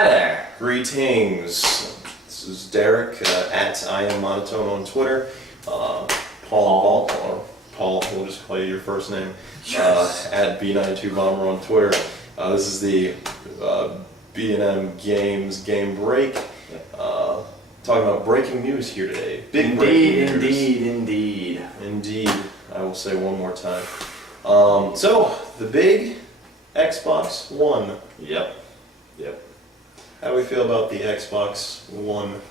Hi there. Greetings. This is Derek at I Am Monotone on Twitter. Paul, we'll just call you your first name. Yes. At B92Bomber on Twitter. This is the BnM Games GameBreak. Talking about breaking news here today. Big breaking news. Indeed. I will say one more time. So, the big Xbox One. Yep. How do we feel about the Xbox One,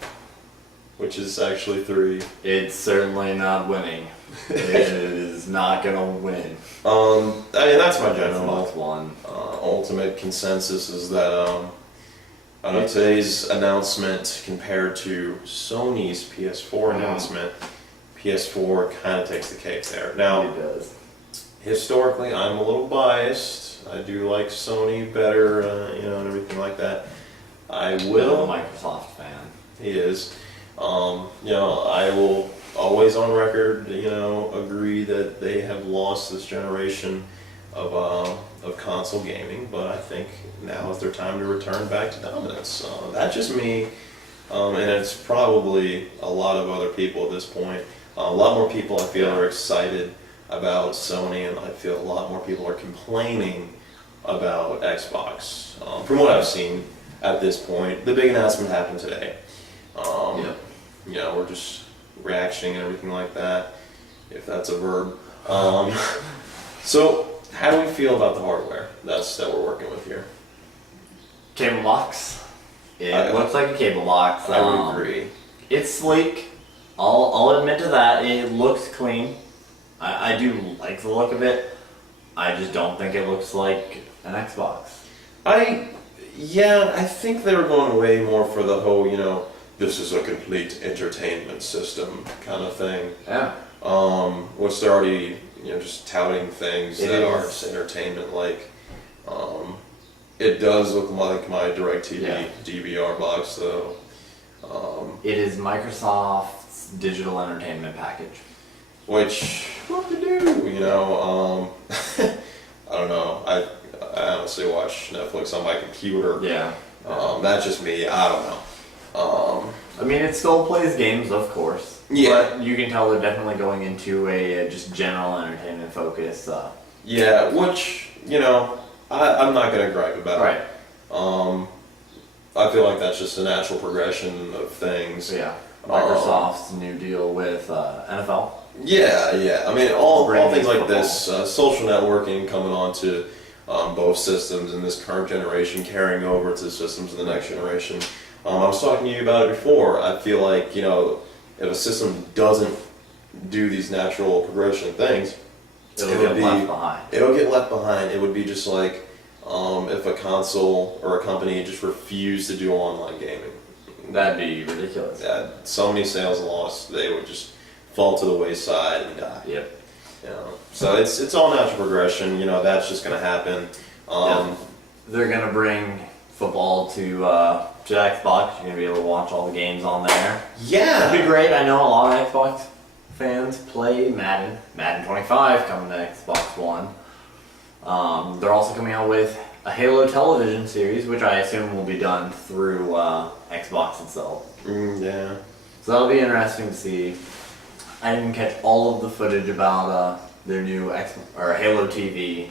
which is actually 3? It's certainly not winning. It is not gonna win. I mean, that's my general Xbox One. Ultimate consensus is that today's announcement compared to Sony's PS4 announcement, PS4 kind of takes the cake there. Now, It does. historically, I'm a little biased. I do like Sony better, and everything like that. I will. I'm a Microsoft fan. He is. I will always on record, agree that they have lost this generation of console gaming, but I think now is their time to return back to dominance. That's just me, and it's probably a lot of other people at this point. A lot more people I feel are excited about Sony, and I feel a lot more people are complaining about Xbox. From what I've seen at this point, the big announcement happened today. We're just reactioning and everything like that, if that's a verb. So, how do we feel about the hardware that we're working with here? Cable box. It looks like a cable box. I would agree. It's sleek. I'll admit to that. It looks clean. I do like the look of it. I just don't think it looks like an Xbox. I think they were going way more for the whole, this is a complete entertainment system kind of thing. Yeah. Which they're already, just touting things that are just entertainment like. It does look like my DirecTV DVR box though. It is Microsoft's digital entertainment package. Which, what to do, I don't know. I honestly watch Netflix on my computer. Yeah. That's just me. I don't know. I mean, it still plays games, of course. Yeah. But you can tell they're definitely going into a just general entertainment focus. Yeah, which, I'm not going to gripe about. Right. I feel like that's just a natural progression of things. Yeah. Microsoft's new deal with NFL. Yeah. I mean, all things like football. this, social networking coming onto both systems in this current generation, carrying over to systems in the next generation. I was talking to you about it before. I feel like, if a system doesn't do these natural progression things, It'll get left behind. It'll get left behind. It would be just like if a console or a company just refused to do online gaming. That'd be ridiculous. Yeah, so many sales lost, they would just fall to the wayside and die. Yep. So it's all natural progression. That's just going to happen. They're gonna bring football to Xbox. You're gonna be able to watch all the games on there. Yeah, That'd be great. I know a lot of Xbox fans play Madden. Madden 25 coming to Xbox One. They're also coming out with a Halo television series, which I assume will be done through Xbox itself. Yeah. So that'll be interesting to see. I didn't catch all of the footage about their new Halo TV,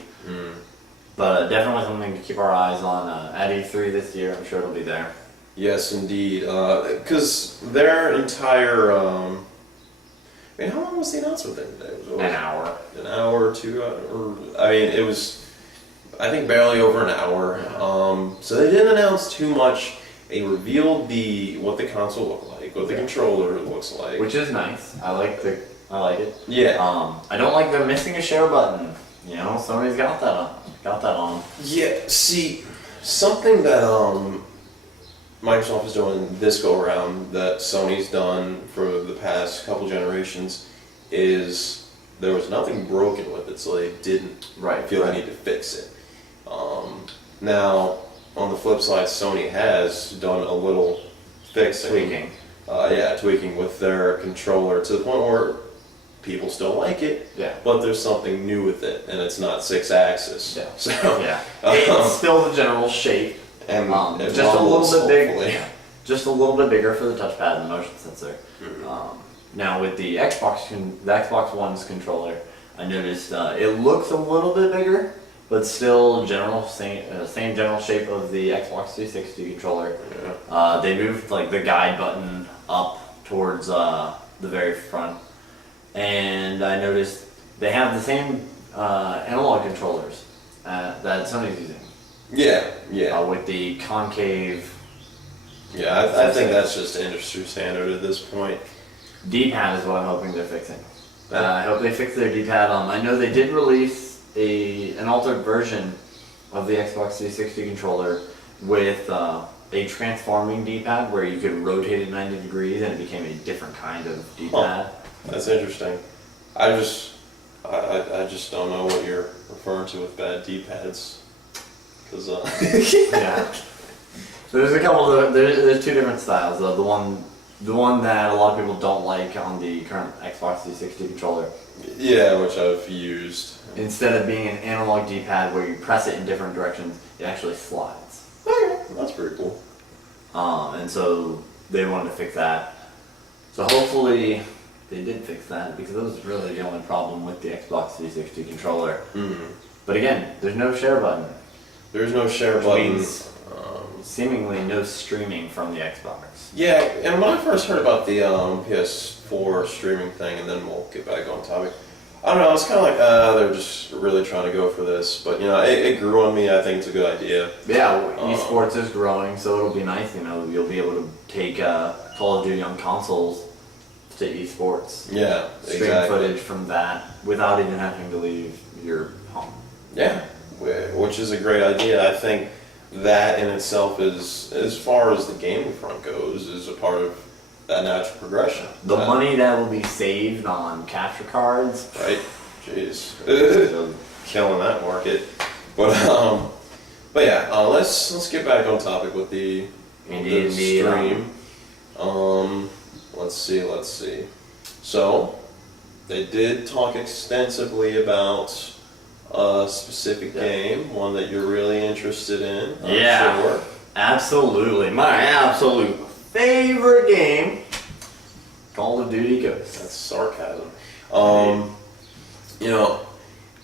but definitely something to keep our eyes on at E3 this year. I'm sure it'll be there. Yes, indeed. Because their entire, how long was the announcement thing today? An hour. An hour or 2 hours? It was, I think, barely over an hour. So they didn't announce too much. They revealed what the console looked like, what the controller looks like, Which is nice. I like it. Yeah. I don't like them missing a share button. Sony's got that on. Yeah. See, something that Microsoft is doing this go around that Sony's done for the past couple generations is there was nothing broken with it, so they didn't feel the need to fix it. Now, on the flip side, Sony has done a little fixing. Tweaking with their controller to the point where people still like it, but there's something new with it, and it's not 6-axis. Yeah. So, It's still the general shape. And just a little rumbles, bit big, hopefully. just a little bit bigger for the touchpad and the motion sensor. Now with the Xbox One's controller, I noticed it looks a little bit bigger, but still same general shape of the Xbox 360 controller. Yeah. They moved like the guide button up towards the very front, and I noticed they have the same analog controllers that Sony's using. Yeah. With the concave. Yeah, I think that's just industry standard at this point. D-pad is what I'm hoping they're fixing. I hope they fix their D-pad. I know they did release an altered version of the Xbox 360 controller with a transforming D-pad where you could rotate it 90 degrees and it became a different kind of D-pad. That's interesting. I just don't know what you're referring to with bad D-pads. Cause Yeah. So there's a couple of there's two different styles. The one that a lot of people don't like on the current Xbox 360 controller. Yeah, which I've used. Instead of being an analog D-pad where you press it in different directions, it actually slides. Okay, that's pretty cool. And so they wanted to fix that. So hopefully they did fix that, because that was really the only problem with the Xbox 360 controller. But again, there's no share button. There's no share Which button. means seemingly no streaming from the Xbox. Yeah, and when I first heard about the PS4 streaming thing, and then we'll get back on topic, I don't know, it's kind of like, they're just really trying to go for this. But, it grew on me. I think it's a good idea. Yeah, esports is growing, so it'll be nice, you'll be able to take Call of Duty on consoles to esports. Yeah, Stream exactly. footage from that without even having to leave your home. Yeah, which is a great idea. I think that in itself is, as far as the gaming front goes, is a part of that natural progression. The money that will be saved on capture cards, right? Jeez, killing that market. But yeah, let's get back on topic with the stream. Let's see. So they did talk extensively about a specific game, one that you're really interested in. I'm sure. Absolutely. My absolute favorite game, Call of Duty Ghosts. That's sarcasm.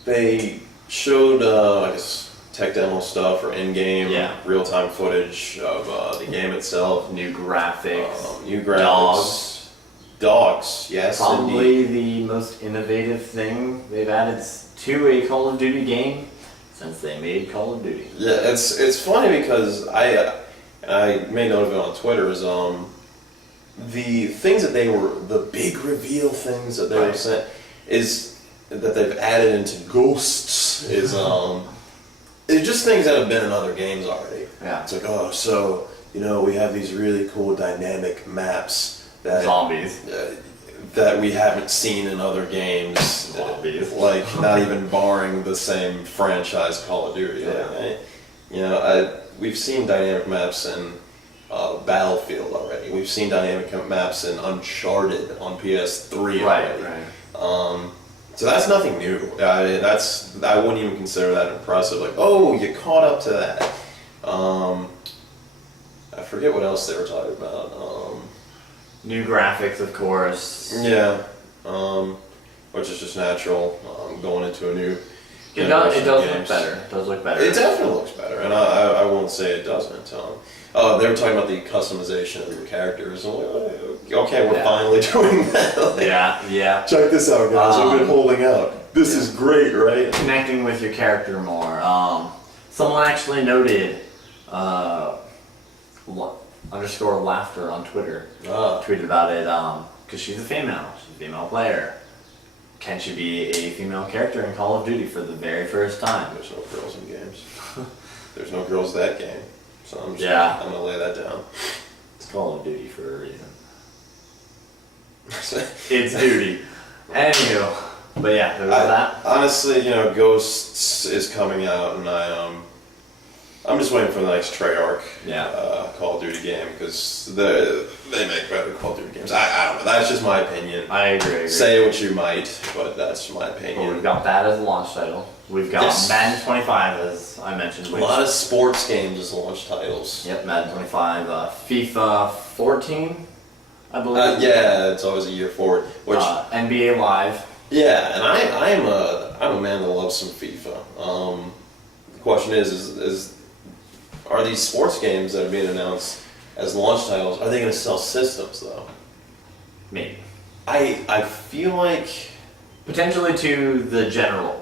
They showed, I guess, tech demo stuff or in-game, real-time footage of the game itself. New graphics. New graphics. Dogs, yes, Probably indeed. the most innovative thing they've added to a Call of Duty game since they made Call of Duty. Yeah, it's funny because I made note of it on Twitter, is the things that the big reveal things that they were saying is that they've added into Ghosts is it's just things that have been in other games already. Yeah. It's like, so we have these really cool dynamic maps that Zombies. That we haven't seen in other games. Zombies. Like not even barring the same franchise Call of Duty. Yeah. We've seen dynamic maps in Battlefield already. We've seen dynamic maps in Uncharted on PS3 already. Right. So that's nothing new. I wouldn't even consider that impressive. Like, you caught up to that. I forget what else they were talking about. New graphics, of course. Yeah, which is just natural. Going into a new. It does look better. It does look better. It definitely looks better, and I won't say it doesn't. They were talking about the customization of your characters. And okay, we're finally doing that. Yeah. Check this out, guys. I've been holding out. This is great, right? Connecting with your character more. Someone actually noted underscore laughter on Twitter. Tweeted about it because she's a female. She's a female player. Can she be a female character in Call of Duty for the very first time? There's no girls in games. There's no girls that game. So I'm gonna lay that down. It's Call of Duty for a reason. It's duty. Anywho, but yeah, there was that. Honestly, Ghosts is coming out, and I'm just waiting for the next Treyarch Call of Duty game because they make better Call of Duty games. I don't know. That's just my opinion. I agree. Say what you might, but that's my Well, opinion. we've got that as a launch title. We've got Madden 25, as I mentioned. A lot of sports games as launch titles. Yep, Madden 25. FIFA 14, I believe. Yeah, it's always a year forward. Which NBA Live. yeah, and I'm a man that loves some FIFA. The question is are these sports games that are being announced as launch titles, are they going to sell systems though? Maybe. I feel like Potentially to the general.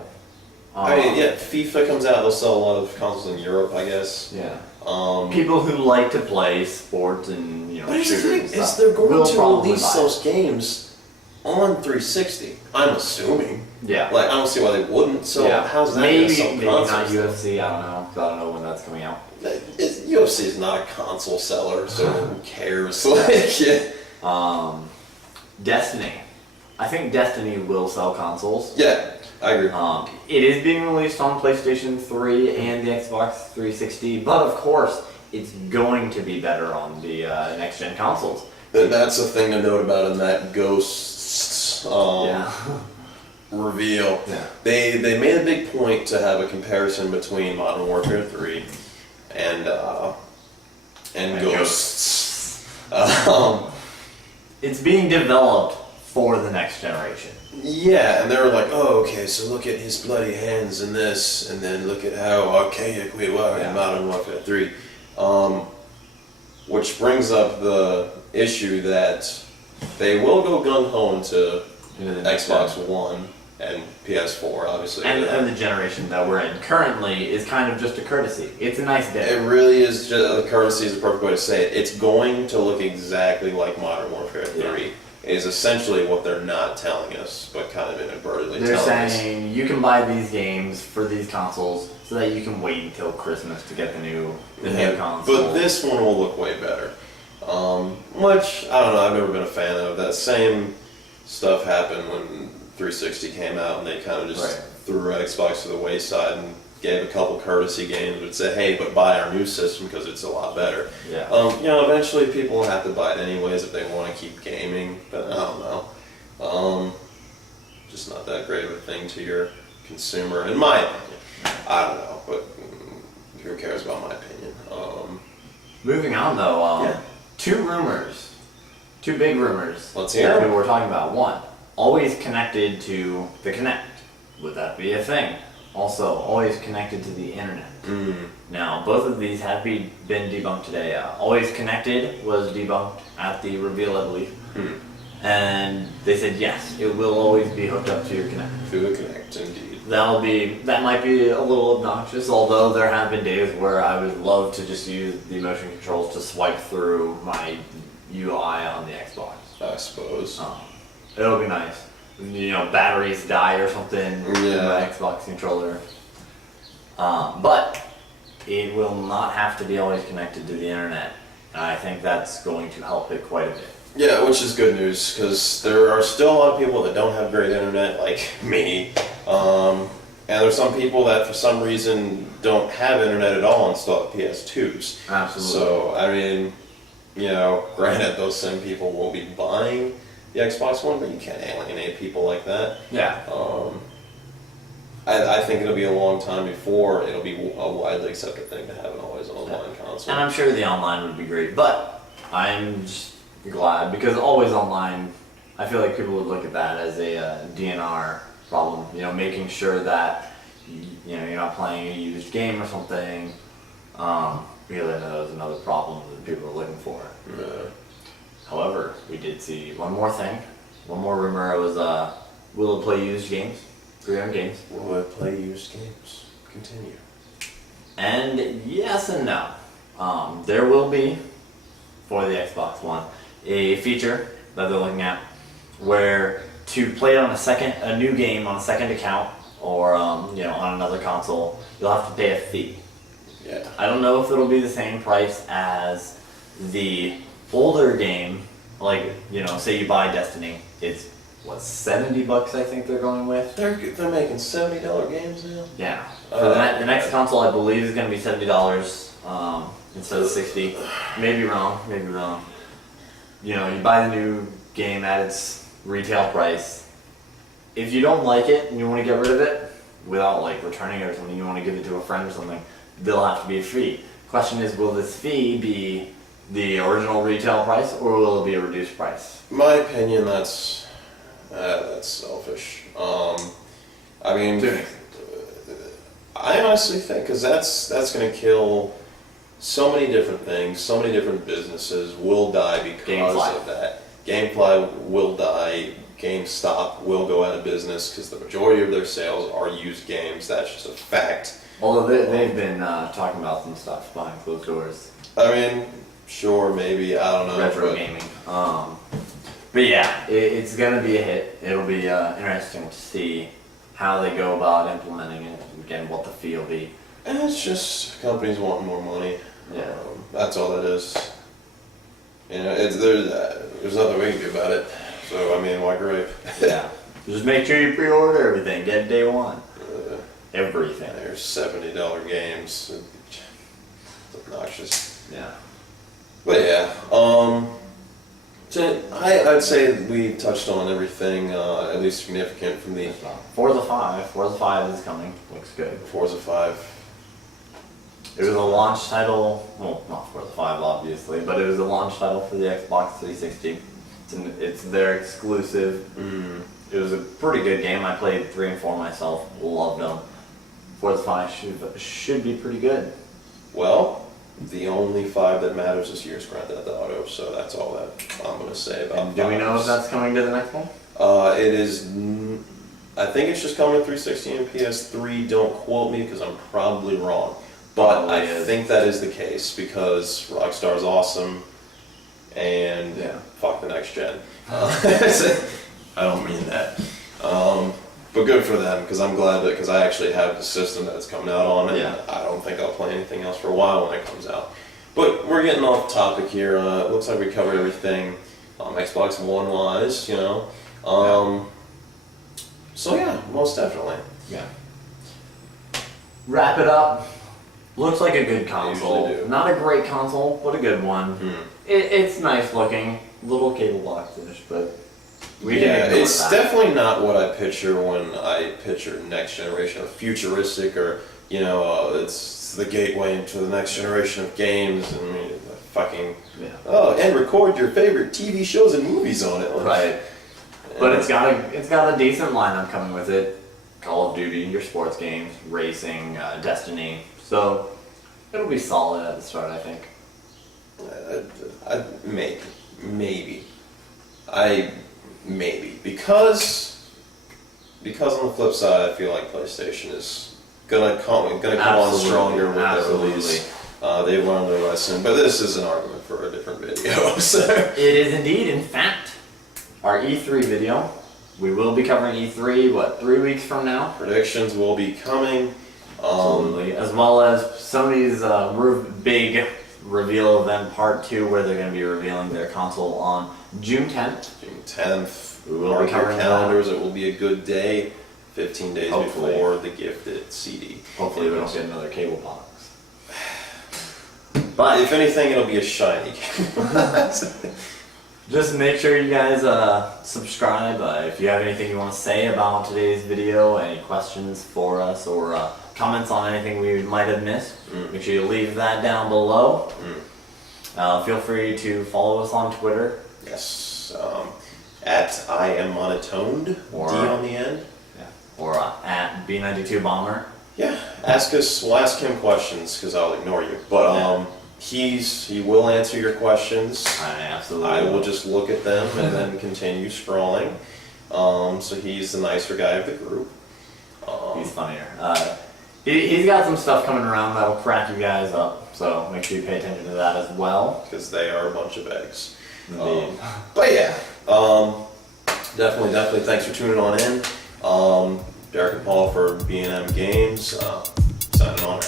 FIFA comes out, they'll sell a lot of consoles in Europe, I guess. Yeah. Um, People who like to play sports and but here's the shooters thing: and is stuff they're going will to probably release buy it. those games on 360. I'm assuming. Yeah. Like I don't see why they wouldn't. So how's that going maybe to sell maybe not consoles? UFC. I don't know. 'Cause I don't know when that's coming out. UFC is not a console seller, so who cares? Like, Destiny. I think Destiny will sell consoles. yeah, I agree. It is being released on PlayStation 3 and the Xbox 360, but of course, it's going to be better on the next-gen consoles. That's a thing to note about in that Ghosts reveal. Yeah. They made a big point to have a comparison between Modern Warfare 3 and Ghosts. It's being developed for the next generation. Yeah, and they were like, oh, okay, so look at his bloody hands in this, and then look at how archaic we were in Modern Warfare 3. Which brings up the issue that they will go gung-ho into Xbox One and PS4, obviously. And the generation that we're in currently is kind of just a courtesy. It's a nice day. It really is just, the courtesy is the perfect way to say it. It's going to look exactly like Modern Warfare 3. Is essentially what they're not telling us, but kind of inadvertently They're telling us. saying you can buy these games for these consoles so that you can wait until Christmas to get the new console. But this one will look way better. Which, I don't know, I've never been a fan of. That same stuff happened when 360 came out and they kind of just threw Xbox to the wayside and gave a couple courtesy games but said, hey, but buy our new system because it's a lot better. Yeah. Eventually people will have to buy it anyways if they want to keep gaming, but I don't know. Just not that great of a thing to your consumer, in my opinion. I don't know, but who cares about my opinion? Moving on though, two big rumors. Let's hear that them. we were talking about. One, always connected to the Kinect. Would that be a thing? Also, always connected to the internet. Now, both of these have been debunked today. Always connected was debunked at the reveal, I believe. And they said yes, it will always be hooked up to your Kinect. To the Kinect, indeed. That might be a little obnoxious, although there have been days where I would love to just use the motion controls to swipe through my UI on the Xbox. I suppose. It'll be nice. Batteries die or something in my Xbox controller. But it will not have to be always connected to the internet. And I think that's going to help it quite a bit. Yeah, which is good news, because there are still a lot of people that don't have great internet, like me. And there's some people that, for some reason, don't have internet at all and still have PS2s. Absolutely. So, I mean, granted, those same people won't be buying the Xbox One, but you can't alienate people like that. Yeah. I think it'll be a long time before it'll be a widely accepted thing to have an always online console. And I'm sure the online would be great, but I'm just glad because always online, I feel like people would look at that as a DNR problem. Making sure that you're not playing a used game or something. Because I know that was another problem that people are looking for. Yeah. However, we did see one more thing. One more rumor was, will it play used games? BnM Games. Will it play used games? Continue. And yes and no. There will be, for the Xbox One, a feature that they're looking at where to play it on a new game on a second account or on another console, you'll have to pay a fee. Yeah. I don't know if it'll be the same price as the older game, like, say you buy Destiny, it's $70 I think they're going with. They're making $70 games now. Yeah. For the next console, I believe, is going to be $70 instead of $60. Maybe wrong. You know, you buy the new game at its retail price. If you don't like it and you want to get rid of it without like returning it or something, you want to give it to a friend or something, there'll have to be a fee. Question is, will this fee be the original retail price or will it be a reduced price? In my opinion, that's selfish. I mean, I honestly think because that's going to kill so many different things, so many different businesses will die because of that. GameFly will die. GameStop will go out of business because the majority of their sales are used games. That's just a fact. Although they've been talking about some stuff behind closed doors. I mean, sure, maybe, I don't know. Retro gaming. But yeah, it's going to be a hit. It'll be interesting to see how they go about implementing it and again what the fee will be. And it's just companies wanting more money. Yeah. That's all that is. You know, there's nothing we can do about it. So, I mean, why gripe? Yeah. Just make sure you pre-order everything. Get it day one. Everything. There's $70 games. It's obnoxious. Yeah. But yeah, so I'd say we touched on everything, at least significant from the Forza 5. Forza 5 is coming. Looks good. Forza 5. It was a launch title. Well, not Forza 5, obviously, but it was a launch title for the Xbox 360. It's their exclusive. It was a pretty good game. I played 3 and 4 myself. Loved them. Forza 5 should be pretty good. Well, the only 5 that matters this year is Grand Theft Auto, so that's all that I'm going to say about and do we know if that's coming to the next one? It is. I think it's just coming to 360 and PS3. Don't quote me because I'm probably wrong. But I think that is the case because Rockstar's awesome and fuck the next gen. I don't mean that. But good for them because I'm glad that because I actually have the system that it's coming out on and I don't think I'll play anything else for a while when it comes out. But we're getting off topic here. It looks like we covered everything Xbox One wise, you know. So yeah, most definitely. Yeah. Wrap it up. Looks like a good console. Usually do. Not a great console, but a good one. It's nice looking. Little cable box-ish, but it's definitely not what I picture when I picture next generation of futuristic or, you know, it's the gateway into the next generation of games and fucking, and record your favorite TV shows and movies on it. Right. But it's got a decent lineup coming with it. Call of Duty, your sports games, racing, Destiny. So it'll be solid at the start, I think. Maybe. Because on the flip side, I feel like PlayStation is gonna come on stronger with their release. They've learned their lesson, but this is an argument for a different video. So. It is indeed. In fact, our E3 video. We will be covering E3. 3 weeks from now? Predictions will be coming. Absolutely, as well as Sony's big reveal event part 2, where they're going to be revealing their console on June 10th. June 10th. We will be covering calendars. It will be a good day. 15 days before the gifted CD. Hopefully, we don't get another cable box. But if anything, it'll be a shiny. Just make sure you guys subscribe. If you have anything you want to say about today's video, any questions for us, or comments on anything we might have missed, make sure you leave that down below. Feel free to follow us on Twitter. Yes, at I am monotoned, or D on the end. Yeah. Or at B92Bomber. Yeah, ask us. We'll ask him questions because I'll ignore you. But he will answer your questions. Absolutely. I will just look at them and then continue scrolling. So he's the nicer guy of the group. He's funnier. He's got some stuff coming around that'll crack you guys up. So make sure you pay attention to that as well. Because they are a bunch of eggs. Indeed. But yeah, definitely thanks for tuning on in. Derek and Paul for BnM Games. Signing on.